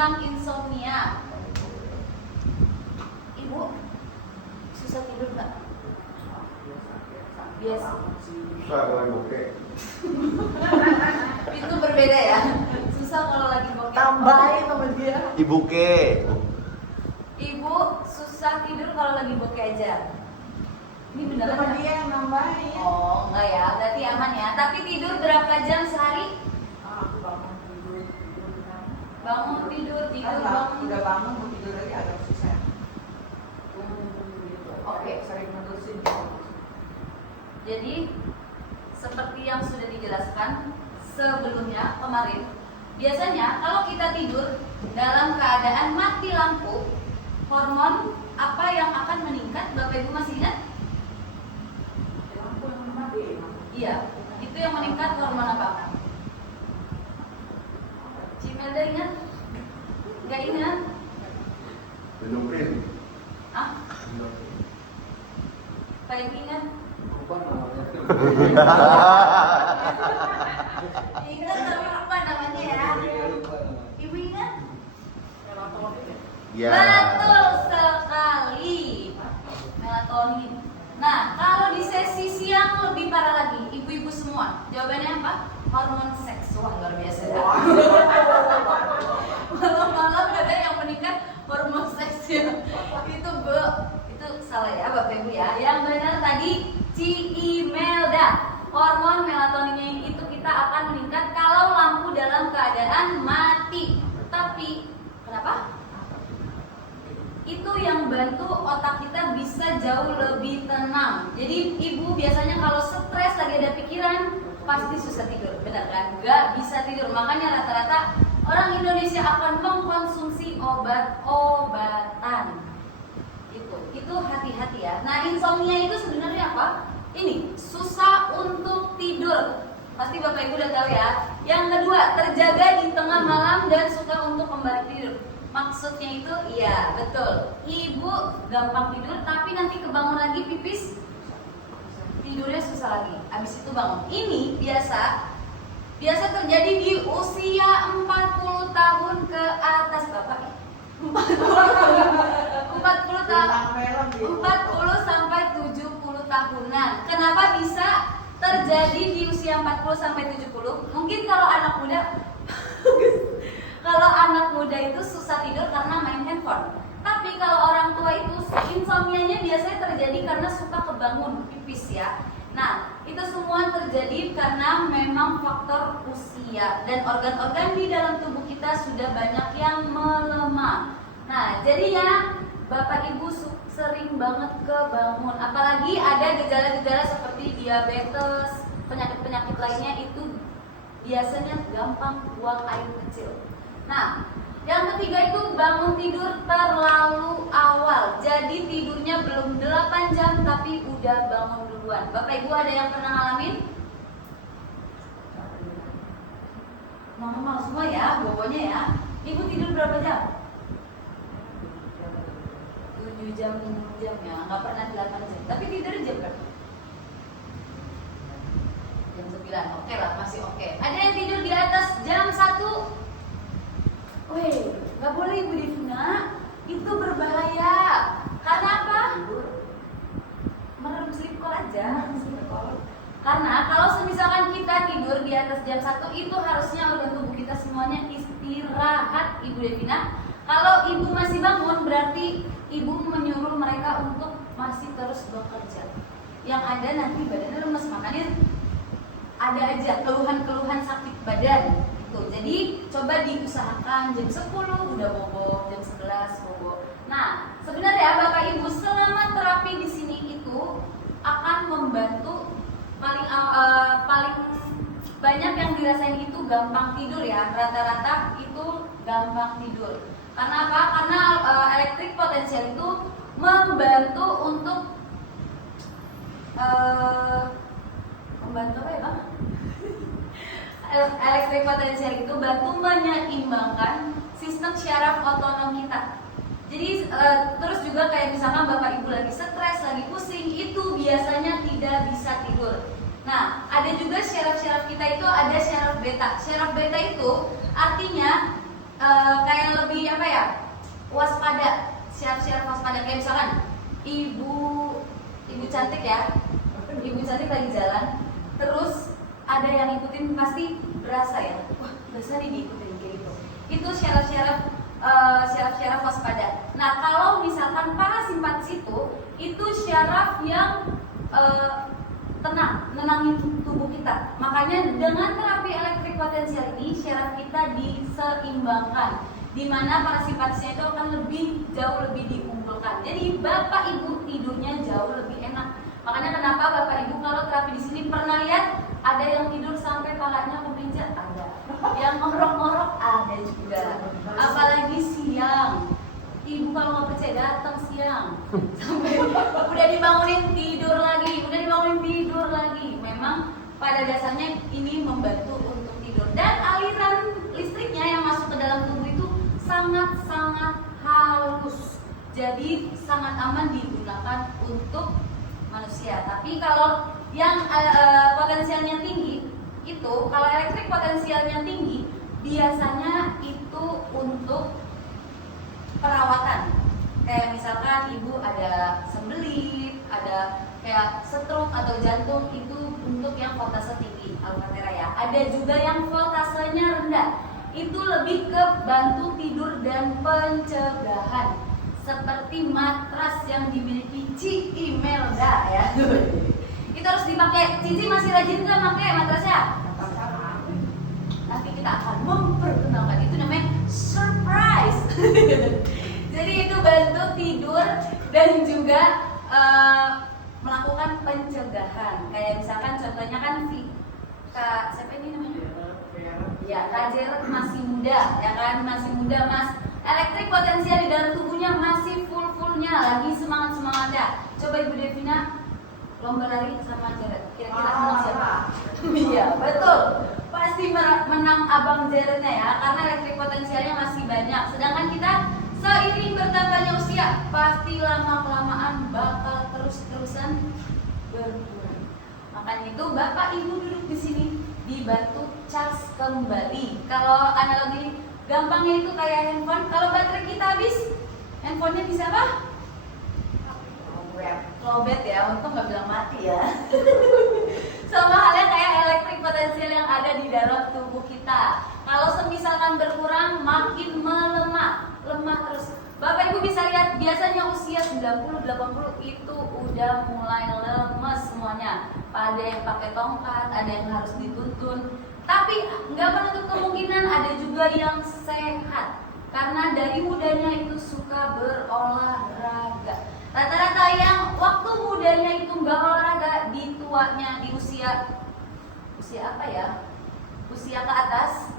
tentang insomnia. Ibu susah tidur nggak? Biasa. Susah kalau lagi bokeh. Itu berbeda ya. Susah kalau lagi bokeh. Tambahin sama dia. Ibu ke. Ibu susah tidur kalau lagi bokeh aja. Ini beneran Sama nggak? dia yang nambahin. Oh enggak ya, berarti aman ya. Tapi tidur berapa jam sehari? Aku bangun tidur. Bangun tidur Kan bangun. udah bangun mau tidur lagi agak susah. Oke. Sering menerusin. Jadi seperti yang sudah dijelaskan sebelumnya kemarin, biasanya kalau kita tidur dalam keadaan mati lampu, hormon apa yang akan meningkat? Bapak Ibu masih ingat? Lampu yang mati. Iya, itu yang meningkat hormon apa? Cimelda ingat? Nggak ingat? Endorfin. Ah? Pak Ibu ingat? Ingat tapi lupa namanya ya. Ibu ingat? Ya. Betul sekali. Melatonin. Nah, kalau di sesi siang lebih parah lagi, ibu-ibu semua. Jawabannya apa? Hormon seks. Wah, luar biasa ya. Malam-malam ada yang meningkat hormon seks ya. Itu salah ya Bapak Ibu ya. Yang benar tadi Cimelda. Hormon melatoninnya itu kita akan meningkat kalau lampu dalam keadaan mati. Tapi kenapa? Itu yang bantu otak kita bisa jauh lebih tenang. Jadi ibu biasanya kalau stres lagi ada pikiran pasti susah tidur, benar kan? Gak bisa tidur. Makanya rata-rata orang Indonesia akan mengkonsumsi obat-obatan. Itu hati-hati ya. Nah, insomnia itu sebenarnya apa? Ini susah untuk tidur. Pasti Bapak Ibu udah tahu ya. Yang kedua, terjaga di tengah malam dan suka untuk kembali tidur. Maksudnya itu, iya betul. Ibu gampang tidur, tapi nanti kebangun lagi pipis, tidurnya susah lagi. Abis itu bangun. Ini biasa terjadi di usia 40 tahun ke atas Bapak. 40 sampai 70 tahunan. Kenapa bisa terjadi di usia 40 sampai 70? Mungkin kalau anak muda itu susah tidur karena main handphone. Tapi kalau orang tua itu insomnianya biasanya terjadi karena suka kebangun pipis ya. Nah, itu semua terjadi karena memang faktor usia dan organ-organ di dalam tubuh kita sudah banyak yang melemah. Nah, jadinya Bapak Ibu sering banget kebangun. Apalagi ada gejala-gejala seperti diabetes, penyakit-penyakit lainnya itu biasanya gampang buang air kecil. Nah, yang ketiga itu bangun tidur terlalu awal. Jadi tidurnya belum 8 jam tapi udah bangun duluan. Bapak Ibu ada yang pernah ngalamin? Normal semua ya, pokoknya ya. Ibu tidur berapa jam? 7 jam, 6 jam ya, nggak pernah 8 jam. Tapi tidur jam berapa? Jam 9, oke lah, masih oke. Ada yang tidur di atas jam 1? Weh, nggak boleh Ibu Divina, itu berbahaya. Karena apa? Merem sleep call aja. Karena kalau misalkan kita tidur di atas jam 1 itu harusnya organ tubuh kita semuanya istirahat Ibu Devina. Kalau Ibu masih bangun berarti Ibu menyuruh mereka untuk masih terus bekerja. Yang ada nanti badannya lemes, makanya ada aja keluhan-keluhan sakit badan. Tuh, jadi coba diusahakan jam 10 udah bobo, jam 11 bobo. Nah, sebenarnya Bapak Ibu selama terapi di sini itu akan membantu paling banyak yang dirasain itu gampang tidur ya. Rata-rata itu gampang tidur. Karena apa? Karena electric potential itu membantu untuk membantu apa ya Bang? Electric potential itu bantu menyeimbangkan sistem syaraf otonom kita. Jadi terus juga kayak misalkan Bapak Ibu lagi stres, lagi pusing, itu biasanya tidak bisa tidur. Nah, ada juga syaraf-syaraf kita itu ada syaraf beta. Syaraf beta itu artinya kayak lebih syarat-syarat waspada. Kayak misalkan ibu cantik ya, ibu cantik lagi jalan, terus ada yang ngikutin, pasti berasa ya, wah berasa nih diikutin kayak gitu. Itu syarat-syarat waspada. Nah kalau misalkan parasimpatis itu syaraf yang nenangin tubuh kita. Makanya dengan terapi elektrik potensial ini syaraf kita diseimbangkan, di mana parasimpatisnya itu akan jauh lebih diunggulkan. Jadi bapak ibu tidurnya jauh lebih enak. Makanya kenapa bapak ibu kalau terapi di sini pernah lihat ada yang tidur sampai palanya ke meja, ada. Yang ngorok-ngorok ada juga. Apalagi siang. Ibu kalau nggak percaya datang siang sampai udah dibangunin tidur lagi. Memang pada dasarnya ini membantu untuk tidur, dan aliran listriknya yang masuk ke dalam tubuh itu sangat-sangat halus, jadi sangat aman digunakan untuk manusia. Tapi kalau yang potensialnya tinggi itu, kalau elektrik potensialnya tinggi, biasanya itu untuk perawatan. Kayak misalkan ibu ada sembelit, ada kayak stroke atau jantung, itu untuk yang voltase tinggi, alkatera ya. Ada juga yang voltasenya rendah, itu lebih ke bantu tidur dan pencegahan, seperti matras yang dimiliki Ci Imelda ya. Itu harus dipakai. Cici masih rajin nggak pakai matrasnya? Nanti kita akan memperkenalkan, itu namanya surprise. Jadi itu bantu tidur dan juga melakukan pencegahan. Kayak misalkan contohnya kan si Kak siapa ini namanya? Ya, Kak Jared masih muda, ya kan, masih muda mas. Elektrik potensial di dalam tubuhnya masih full-fullnya, lagi semangat-semangatnya. Coba Ibu Devina lomba lari sama Jared, kira-kira menang siapa? Iya, betul. Pasti menang Abang Jarednya ya, karena elektrik potensialnya masih banyak. Sedangkan kita seiring bertambahnya usia, pasti lama-kelamaan bakal terus-terusan berkurang. Makanya itu Bapak Ibu duduk di sini dibantu cas kembali. Kalau analogi gampangnya itu kayak handphone, kalau baterai kita habis, handphonenya bisa apa? Lowbat ya, untung nggak bilang mati ya. Sama halnya kayak elektrik potensial yang ada di dalam tubuh kita. Kalau semisalkan berkurang, makin lemah terus. Bapak Ibu bisa lihat biasanya usia 90-80 itu udah mulai lemes semuanya. Ada yang pakai tongkat, ada yang harus dituntun. Tapi nggak menutup kemungkinan ada juga yang sehat, karena dari mudanya itu suka berolahraga. Rata-rata yang waktu mudanya itu nggak olahraga, di tuanya, di usia apa ya? Usia ke atas,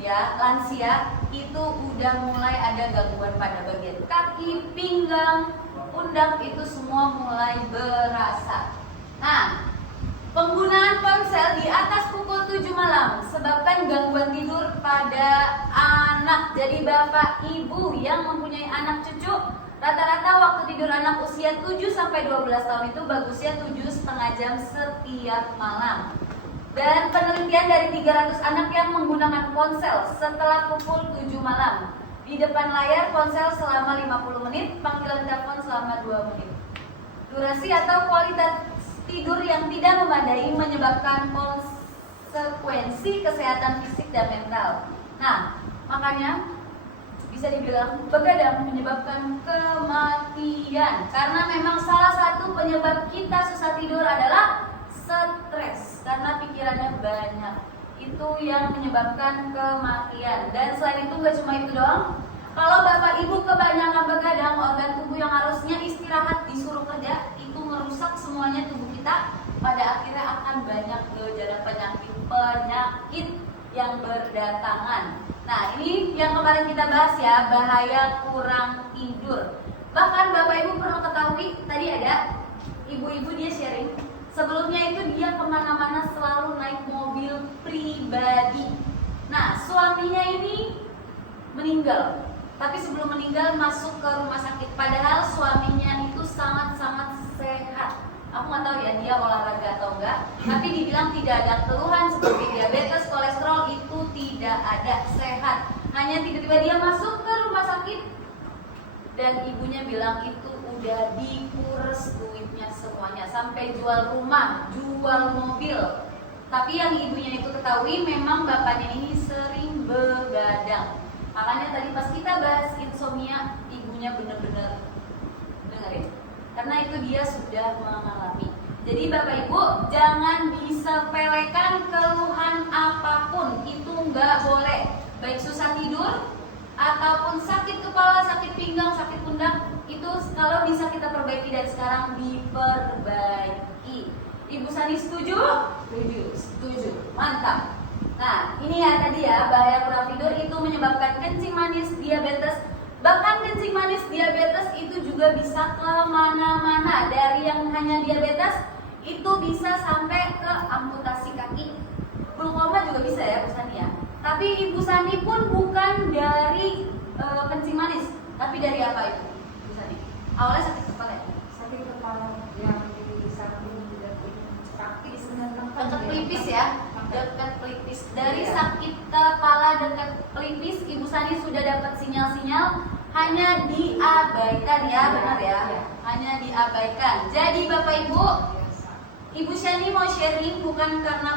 ya lansia, itu udah mulai ada gangguan pada bagian kaki, pinggang, pundak, itu semua mulai berasa. Nah, penggunaan ponsel di atas pukul 7 malam sebabkan gangguan tidur pada anak. Jadi Bapak Ibu yang mempunyai anak cucu, rata-rata waktu tidur anak usia 7-12 tahun itu bagusnya 7,5 jam setiap malam. Dan penelitian dari 300 anak yang menggunakan ponsel setelah pukul 7 malam, di depan layar ponsel selama 50 menit, panggilan telepon selama 2 menit. Durasi atau kualitas tidur yang tidak memadai menyebabkan konsekuensi kesehatan fisik dan mental. Nah, makanya bisa dibilang begadang menyebabkan kematian, karena memang salah satu penyebab kita susah tidur adalah stres, karena pikirannya banyak. Itu yang menyebabkan kematian. Dan selain itu nggak cuma itu doang. Kalau Bapak Ibu kebanyakan begadang, organ tubuh yang harusnya istirahat disuruh kerja, itu merusak semuanya tubuh kita. Pada akhirnya akan banyak gejala penyakit yang berdatangan. Nah, ini yang kemarin kita bahas ya, bahaya kurang tidur. Bahkan Bapak Ibu perlu ketahui, tadi ada ibu-ibu dia sharing, sebelumnya itu dia kemana-mana selalu naik mobil pribadi. Nah, suaminya ini meninggal, tapi sebelum meninggal masuk ke rumah sakit. Padahal suaminya itu sangat-sangat sehat. Aku nggak tahu ya dia olahraga atau enggak, tapi dibilang tidak ada keluhan seperti diabetes, kolesterol, itu tidak ada, sehat. Hanya tiba-tiba dia masuk ke rumah sakit, dan ibunya bilang itu udah dikures duitnya semuanya sampai jual rumah, jual mobil. Tapi yang ibunya itu ketahui memang bapaknya ini sering begadang. Makanya tadi pas kita bahas insomnia, ibunya bener-bener dengerin. Karena itu dia sudah mengalami. Jadi Bapak Ibu jangan disepelekan keluhan apapun, itu nggak boleh. Baik susah tidur, ataupun sakit kepala, sakit pinggang, sakit pundak, itu kalau bisa kita perbaiki dari sekarang, diperbaiki. Ibu Sani setuju? Setuju. Mantap. Nah, ini ya tadi ya, bahaya kurang tidur itu menyebabkan kencing manis, diabetes. Bahkan kencing manis, diabetes itu juga bisa kemana-mana. Dari yang hanya diabetes, itu bisa sampai ke amputasi kaki. Glaukoma juga bisa ya, Bu Sani ya. Tapi Ibu Sani pun bukan dari kencing manis, tapi dari apa itu, Bu Sani? Awalnya sakit kepala ya? Sakit kepala yang di samping kaki sebenarnya Dekat pelipis ya, dekat pelipis. Dari sakit kepala dekat pelipis, Ibu Sani sudah dapat sinyal-sinyal, hanya diabaikan ya, benar ya? Hanya diabaikan. Jadi Bapak Ibu, Ibu Sani mau sharing bukan karena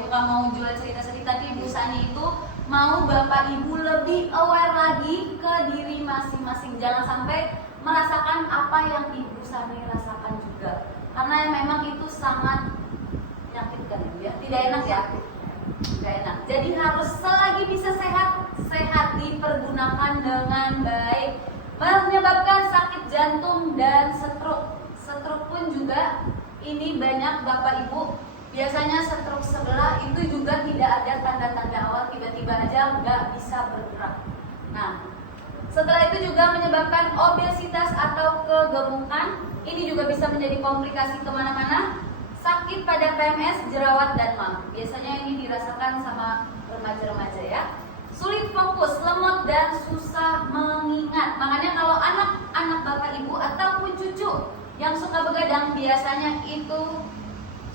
bukan mau jual cerita-cerita, tapi Ibu Sani itu mau Bapak Ibu lebih aware lagi ke diri masing-masing. Jangan sampai merasakan apa yang Ibu Sani rasakan juga. Karena memang itu sangat menyakitkan ya, tidak enak ya. Tidak enak. Jadi harus selagi bisa sehat dipergunakan dengan baik. Menyebabkan sakit jantung dan stroke. Stroke pun juga ini banyak Bapak Ibu, biasanya stroke sebelah itu juga tidak ada tanda-tanda awal, tiba-tiba aja nggak bisa bergerak. Nah, setelah itu juga menyebabkan obesitas atau kegemukan. Ini juga bisa menjadi komplikasi kemana-mana. Sakit pada PMS, jerawat, dan MAM. Biasanya ini dirasakan sama remaja-remaja ya. Sulit fokus, lemot, dan susah mengingat. Makanya kalau anak-anak Bapak Ibu ataupun cucu yang suka begadang biasanya itu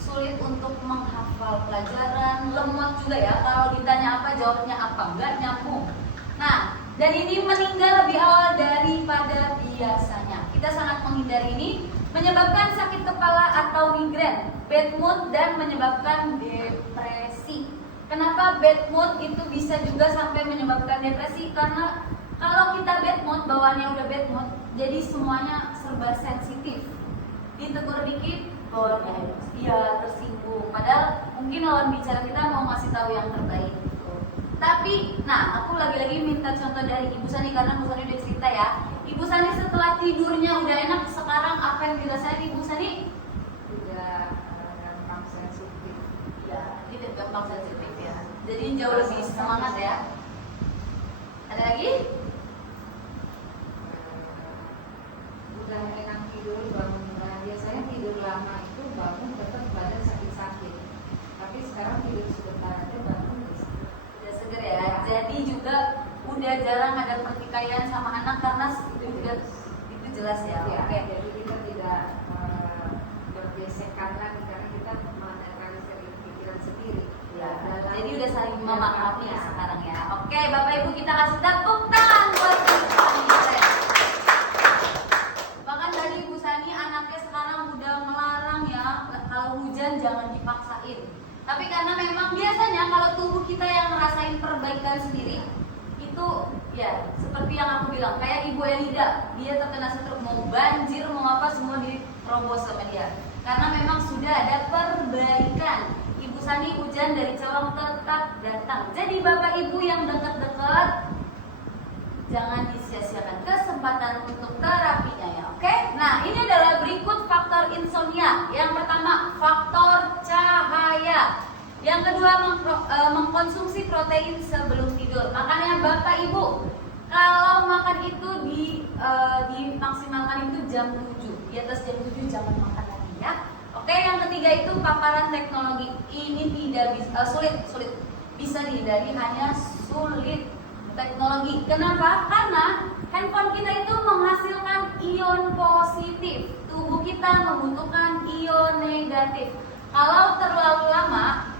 sulit untuk menghafal pelajaran, lemot juga ya. Kalau ditanya apa, jawabnya apa, nggak nyambung. Nah, dan ini meninggal lebih awal daripada biasanya. Kita sangat menghindari ini, menyebabkan sakit kepala atau migrain, bad mood, dan menyebabkan depresi. Kenapa bad mood itu bisa juga sampai menyebabkan depresi? Karena kalau kita bad mood, bawaannya udah bad mood, jadi semuanya serba sensitif. Ditegur dikit, bawaannya ya tersinggung. Padahal mungkin lawan bicara kita mau ngasih tahu yang terbaik. Tapi, nah aku lagi-lagi minta contoh dari Ibu Sani karena Ibu Sani udah cerita ya. Ibu Sani setelah tidurnya udah enak, sekarang apa yang dirasain Ibu Sani? tidak gampang sensitif. Ya, tidak gampang sensitif ya. Jadi jauh lebih semangat ya. Ada lagi? Udah enak tidur, bangun biasanya tidur lama itu bangun tetap badan sakit-sakit. Tapi sekarang tidur sebentar aja bangun bisa. Udah seger ya. Jadi juga udah jarang ada pertikaian sama anak karena itu juga itu jelas ya. Ya, Oke. jadi kita tidak bergesekan lagi karena kita menganalisis pikiran sendiri. Ya. Dalam Jadi udah saling memahami ya. sekarang ya. Oke, Bapak Ibu kita kasih tepuk tangan buat Ibu Sani. Bahkan tadi Ibu Sani anaknya sekarang udah melarang ya kalau hujan jangan dipaksain. Tapi karena memang biasanya kalau tubuh kita yang ngerasain perbaikan sendiri itu ya seperti yang aku bilang kayak Ibu Elida, dia terkena stroke, mau banjir mau apa semua diterobos sama dia karena memang sudah ada perbaikan. Ibu Sani hujan dari Cawang tetap datang. Jadi Bapak Ibu yang dekat-dekat jangan disia-siakan kesempatan untuk terapinya ya. Oke? Nah, ini adalah berikut faktor insomnia. Yang pertama, faktor cahaya. Yang kedua, mengkonsumsi protein sebelum tidur. Makanya Bapak Ibu, kalau makan itu dimaksimalkan itu jam 7. Di atas jam 7 jangan makan lagi ya. Oke, yang ketiga itu paparan teknologi. Ini tidak bisa sulit. Bisa dihindari, hanya sulit. Teknologi. Kenapa? Karena handphone kita itu menghasilkan ion positif. Tubuh kita membutuhkan ion negatif. Kalau terlalu lama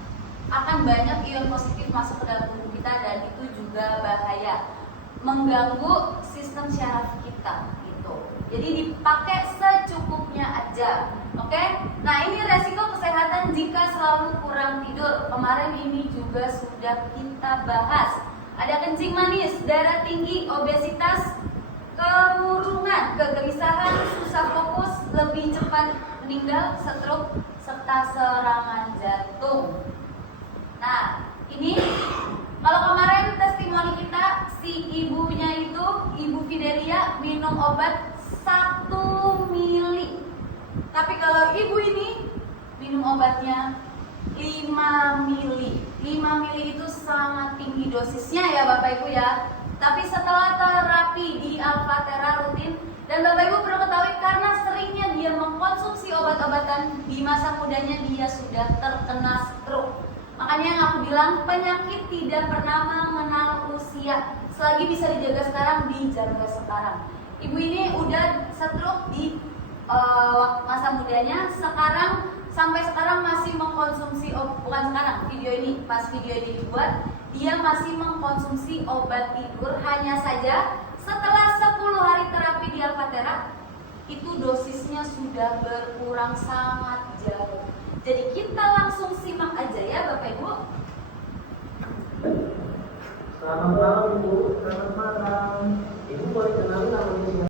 akan banyak ion positif masuk ke dalam tubuh kita dan itu juga bahaya. mengganggu sistem syaraf kita gitu. Jadi dipakai secukupnya aja. Oke? Nah, ini resiko kesehatan jika selalu kurang tidur. Kemarin ini juga sudah kita bahas. Ada kencing manis, darah tinggi, obesitas, kemurungan, kegelisahan, susah fokus, lebih cepat meninggal, stroke, serta serangan jantung. Nah, ini kalau kemarin testimoni kita si ibunya itu, Ibu Fidelia minum obat 1 mili. Tapi kalau ibu ini minum obatnya 5 mili. 5 mili itu sangat tinggi dosisnya ya Bapak Ibu ya. Tapi setelah terapi di Alphatera rutin, dan Bapak Ibu perlu ketahui karena seringnya dia mengkonsumsi obat-obatan di masa mudanya dia sudah terkena stroke. Makanya yang aku bilang penyakit tidak pernah mengenal usia. Selagi bisa dijaga sekarang, dijaga sekarang. Ibu ini udah stroke di masa mudanya, sampai sekarang masih mengkonsumsi bukan sekarang, video ini pas video ini dibuat, dia masih mengkonsumsi obat tidur. Hanya saja setelah 10 hari terapi di Alphatera itu dosisnya sudah berkurang sangat jauh. Jadi kita langsung simak aja ya Bapak Ibu. Selamat malam Ibu, selamat malam. Ibu boleh kenalin namanya siapa?